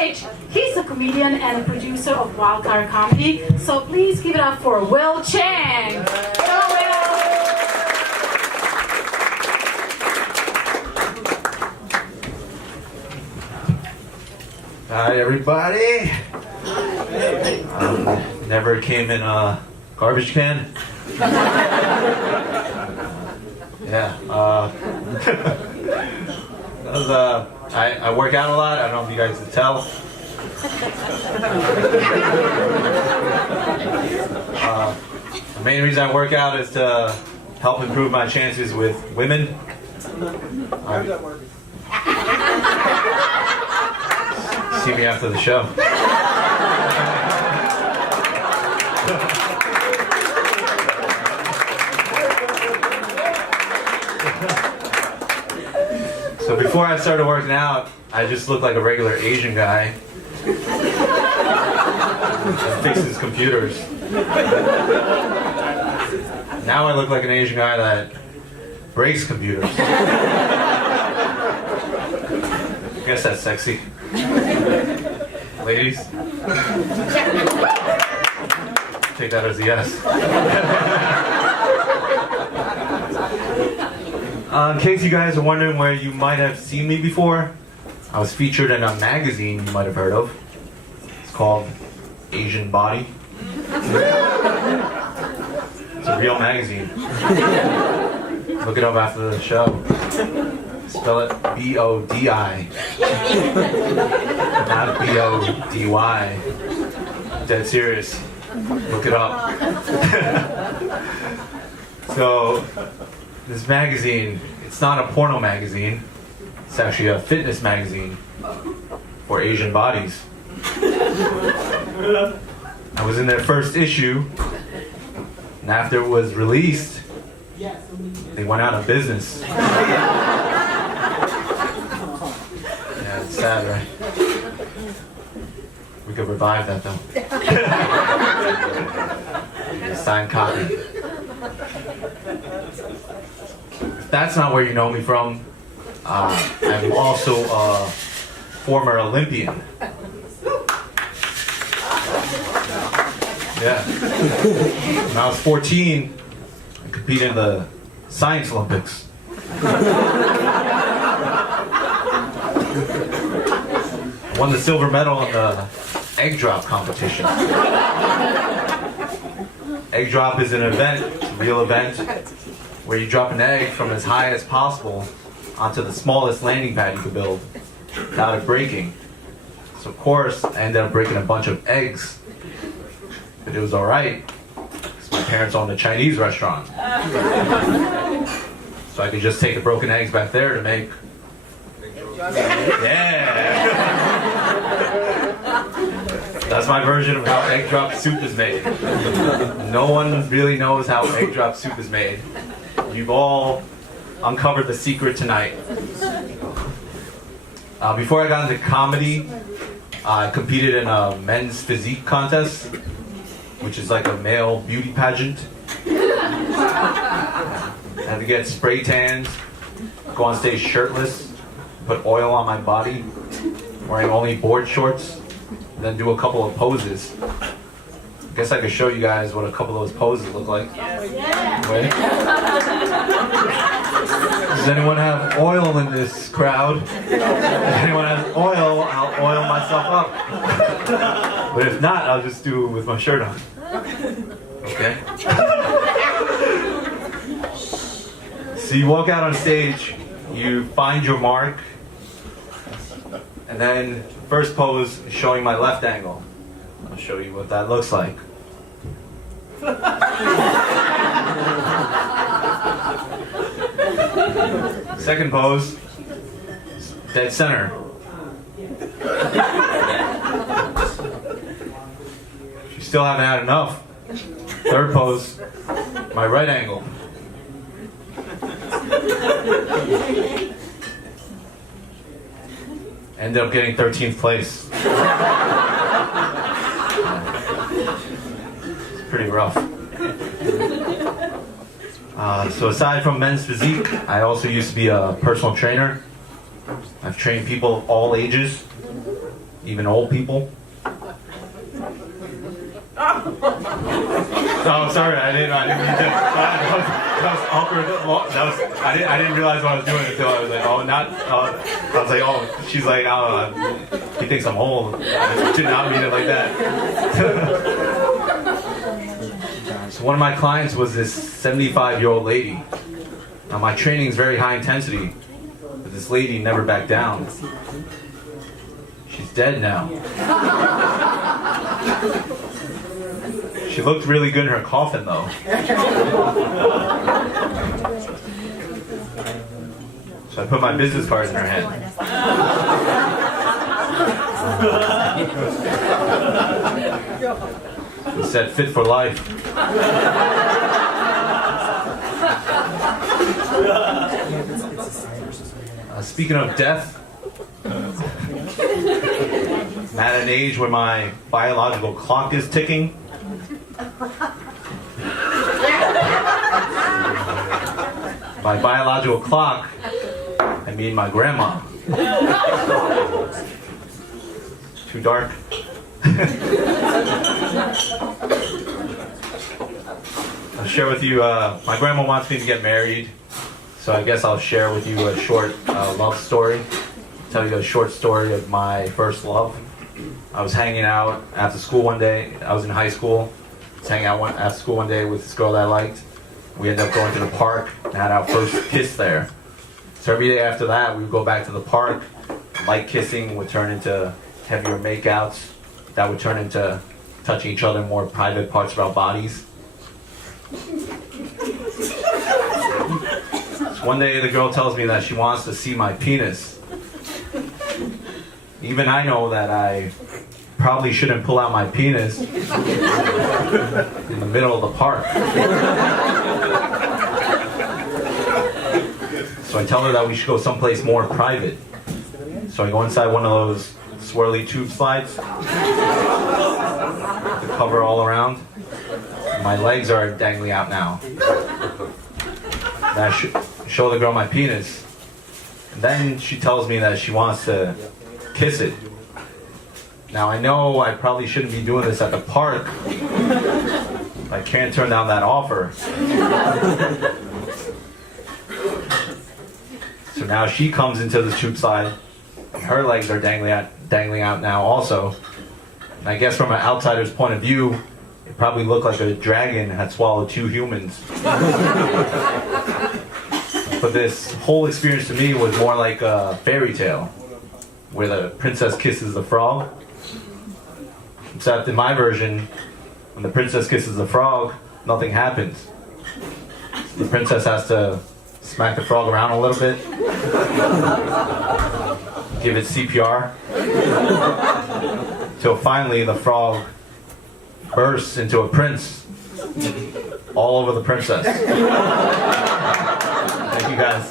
stage. He's a comedian and a producer of Wildcard Comedy. So please give it up for Will Cheng. Hello, Will. Hi, everybody. Never came in a garbage can. Yeah. I work out a lot. I don't know if you guys can tell. The main reason I work out is to help improve my chances with women. See me after the show. So before I started working out, I just looked like a regular Asian guy that fixes computers. Now I look like an Asian guy that breaks computers. I guess that's sexy. Ladies? Take that as a yes. In case you guys are wondering where you might have seen me before, I was featured in a magazine you might have heard of. It's called Asian Body. It's a real magazine. Look it up after the show. Spell it B-O-D-I. Not B-O-D-Y. Dead serious. Look it up. So, this magazine, it's not a porno magazine. It's actually a fitness magazine for Asian bodies. I was in their first issue, and after it was released, they went out of business. Yeah, it's sad, right? We could revive that, though. A signed copy. If that's not where you know me from, I'm also a former Olympian. Yeah. When I was 14, I competed in the Science Olympics. I won the silver medal in the egg drop competition. Egg drop is an event, it's a real event, where you drop an egg from as high as possible onto the smallest landing pad you could build without it breaking. So of course, I ended up breaking a bunch of eggs. But it was alright, because my parents owned a Chinese restaurant. So I could just take the broken eggs back there to make... Yeah! That's my version of how egg drop soup is made. No one really knows how egg drop soup is made. You've all uncovered the secret tonight. Before I got into comedy, I competed in a men's physique contest, which is like a male beauty pageant. I had to get spray tans, go on stage shirtless, put oil on my body, wearing only board shorts, and then do a couple of poses. I guess I could show you guys what a couple of those poses look like. Wait. Does anyone have oil in this crowd? If anyone has oil, I'll oil myself up. But if not, I'll just do it with my shirt on. Okay? So you walk out on stage, you find your mark, and then first pose is showing my left angle. I'll show you what that looks like. Second pose, dead center. If you still haven't had enough, third pose, my right angle. Ended up getting 13th place. It's pretty rough. So aside from men's physique, I also used to be a personal trainer. I've trained people of all ages. even old people. Oh, sorry, I didn't mean to. That was awkward. I didn't realize what I was doing until I was like, oh, not. I was like, oh, she's like, oh, he thinks I'm old. I did not mean it like that. So one of my clients was this 75-year-old lady. Now my training is very high intensity, but this lady never backed down. She's dead now. She looked really good in her coffin, though. So I put my business cards in her hand. It said, "Fit for life." Speaking of death, I'm at an age where my biological clock is ticking. By biological clock, I mean my grandma. Too dark? I'll share with you, my grandma wants me to get married, so I guess I'll share with you a short love story. Tell you a short story of my first love. I was hanging out after school one day. I was in high school. I was hanging out after school one day with this girl that I liked. We ended up going to the park and had our first kiss there. So every day after that, we would go back to the park. Light kissing would turn into heavier makeouts. That would turn into touching each other in more private parts of our bodies. So one day the girl tells me that she wants to see my penis. Even I know that I probably shouldn't pull out my penis in the middle of the park. So I tell her that we should go someplace more private. So I go inside one of those swirly tube slides. The cover all around. My legs are dangling out now. And I show the girl my penis. And then she tells me that she wants to kiss it. Now I know I probably shouldn't be doing this at the park. I can't turn down that offer. So now she comes into the tube slide, and her legs are dangling out now also. And I guess from an outsider's point of view, it probably looked like a dragon had swallowed two humans. But this whole experience to me was more like a fairy tale, where the princess kisses the frog. Except in my version, when the princess kisses the frog, nothing happens. The princess has to smack the frog around a little bit, give it CPR, till finally the frog bursts into a prince all over the princess. Thank you guys.